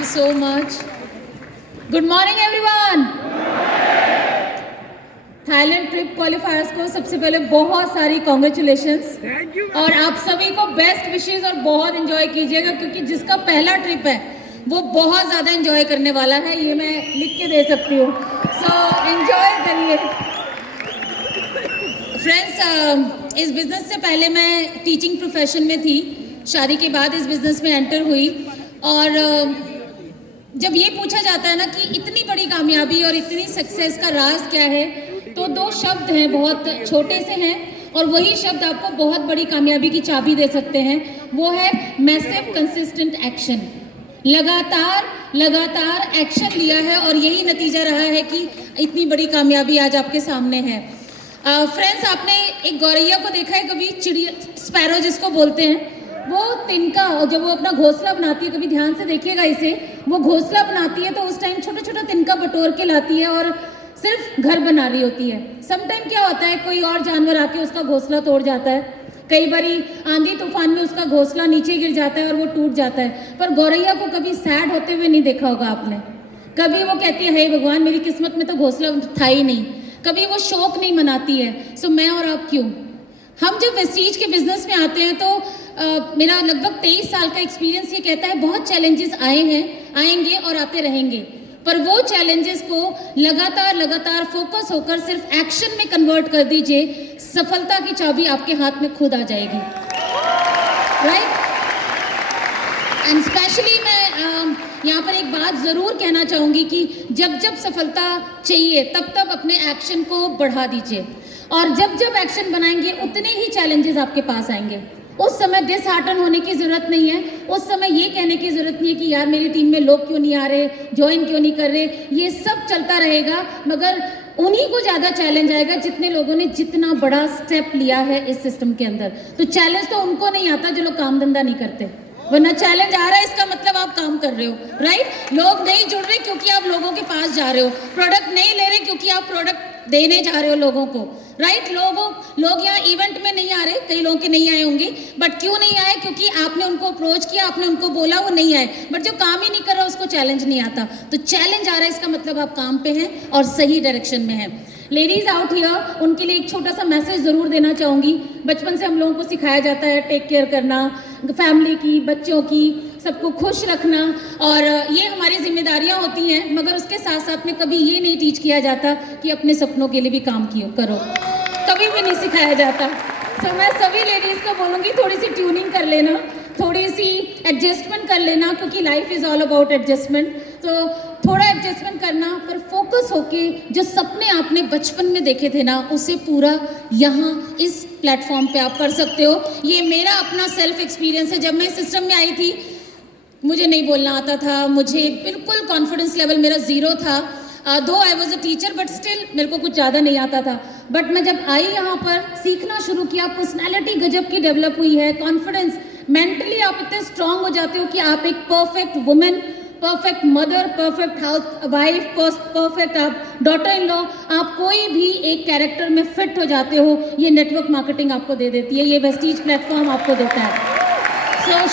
you so much. Good morning everyone. Thailand trip क्वालिफायर्स को सबसे पहले बहुत सारी कॉन्ग्रेचुलेशंस और आप सभी को बेस्ट विशेस और बहुत एंजॉय कीजिएगा क्योंकि जिसका पहला ट्रिप है वो बहुत ज़्यादा एंजॉय करने वाला है, ये मैं लिख के दे सकती हूँ। सो एंजॉय करिए फ्रेंड्स। इस बिज़नेस से पहले मैं टीचिंग प्रोफेशन में थी, शादी के बाद इस बिज़नेस में एंटर हुई। और जब ये पूछा जाता है ना कि इतनी बड़ी कामयाबी और इतनी सक्सेस का राज क्या है, तो दो शब्द हैं, बहुत छोटे से हैं और वही शब्द आपको बहुत बड़ी कामयाबी की चाबी दे सकते हैं। वो है मैसिव कंसिस्टेंट एक्शन। लगातार एक्शन लिया है और यही नतीजा रहा है कि इतनी बड़ी कामयाबी आज आपके सामने है। फ्रेंड्स, आपने एक गौरैया को देखा है कभी? चिड़िया, स्पैरो जिसको बोलते हैं, वो तिनका जब वो अपना घोंसला बनाती है, कभी ध्यान से देखिएगा इसे, वो घोंसला बनाती है तो उस टाइम छोटा छोटा तिनका बटोर के लाती है और सिर्फ घर बना रही होती है। सम टाइम क्या होता है, कोई और जानवर आके उसका घोंसला तोड़ जाता है, कई बारी आंधी तूफान में उसका घोंसला नीचे गिर जाता है और वो टूट जाता है। पर गौरैया को कभी सैड होते हुए नहीं देखा होगा आपने। कभी वो कहती है, हे भगवान मेरी किस्मत में तो घोंसला था ही नहीं। कभी वो शौक नहीं मनाती है। सो मैं और आप क्यों? हम जब वेस्टीज के बिजनेस में आते हैं तो मेरा लगभग 23 साल का एक्सपीरियंस ये कहता है बहुत चैलेंजेस आए हैं, आएंगे और आते रहेंगे, पर वो चैलेंजेस को लगातार फोकस होकर सिर्फ एक्शन में कन्वर्ट कर दीजिए, सफलता की चाबी आपके हाथ में खुद आ जाएगी। राइट? एंड स्पेशली मैं यहाँ पर एक बात ज़रूर कहना चाहूँगी कि जब जब सफलता चाहिए तब तब अपने एक्शन को बढ़ा दीजिए, और जब जब एक्शन बनाएंगे उतने ही चैलेंजेस आपके पास आएंगे। उस समय डिसहार्टन होने की ज़रूरत नहीं है, उस समय ये कहने की ज़रूरत नहीं है कि यार मेरी टीम में लोग क्यों नहीं आ रहे, ज्वाइन क्यों नहीं कर रहे। ये सब चलता रहेगा, मगर उन्हीं को ज़्यादा चैलेंज आएगा जितने लोगों ने जितना बड़ा स्टेप लिया है इस सिस्टम के अंदर। तो चैलेंज तो उनको नहीं आता जो लोग काम धंधा नहीं करते, वरना चैलेंज आ रहा है इसका मतलब आप काम कर रहे हो। राइट? लोग नहीं जुड़ रहे क्योंकि आप लोगों के पास जा रहे हो, प्रोडक्ट नहीं ले रहे क्योंकि आप प्रोडक्ट देने जा रहे हो लोगों को। राइट? लोग यहाँ इवेंट में नहीं आ रहे, कई लोगों के नहीं आए होंगे, बट क्यों नहीं आए? क्योंकि आपने उनको अप्रोच किया, आपने उनको बोला, वो नहीं आए। बट जो काम ही नहीं कर रहा उसको चैलेंज नहीं आता। तो चैलेंज आ रहा है इसका मतलब आप काम पे हैं और सही डायरेक्शन में हैं। लेडीज आउट हियर, उनके लिए एक छोटा सा मैसेज ज़रूर देना चाहूँगी। बचपन से हम लोगों को सिखाया जाता है टेक केयर करना, फैमिली की, बच्चों की, सबको खुश रखना, और ये हमारी जिम्मेदारियां होती हैं, मगर उसके साथ साथ में कभी ये नहीं टीच किया जाता कि अपने सपनों के लिए भी काम करो, कभी भी नहीं सिखाया जाता। सो मैं सभी लेडीज़ को बोलूँगी थोड़ी सी ट्यूनिंग कर लेना, थोड़ी सी एडजस्टमेंट कर लेना, क्योंकि life is all about adjustment. तो थोड़ा एडजस्टमेंट करना, पर फोकस होके जो सपने आपने बचपन में देखे थे ना, उसे पूरा यहाँ इस प्लेटफॉर्म पे आप कर सकते हो। ये मेरा अपना सेल्फ एक्सपीरियंस है। जब मैं सिस्टम में आई थी मुझे नहीं बोलना आता था, मुझे बिल्कुल कॉन्फिडेंस लेवल मेरा ज़ीरो था। दो I was a teacher but still मेरे को कुछ ज़्यादा नहीं आता था। बट मैं जब आई यहाँ पर सीखना शुरू किया, पर्सनैलिटी गजब की डेवलप हुई है, कॉन्फिडेंस, मेंटली आप इतने स्ट्रांग हो जाते हो कि आप एक perfect women, perfect mother, perfect house wife, perfect आप डॉटर इन लॉ, आप कोई भी एक कैरेक्टर में फिट हो जाते हो। ये नेटवर्क मार्केटिंग आपको दे देती है, ये वेस्टीज प्लेटफॉर्म आपको देता है।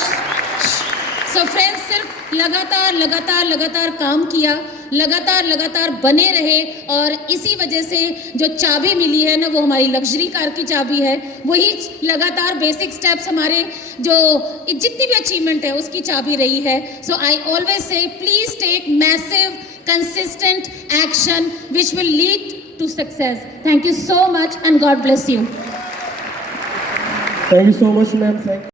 सो फ्रेंड्स, सिर्फ लगातार काम किया, लगातार बने रहे, और इसी वजह से जो चाबी मिली है ना, वो हमारी लग्जरी कार की चाबी है। वही लगातार बेसिक स्टेप्स हमारे जो जितनी भी अचीवमेंट है उसकी चाबी रही है। So I always say please take massive consistent action which will lead to success. Thank you so much and God bless you. Thank you so much, ma'am.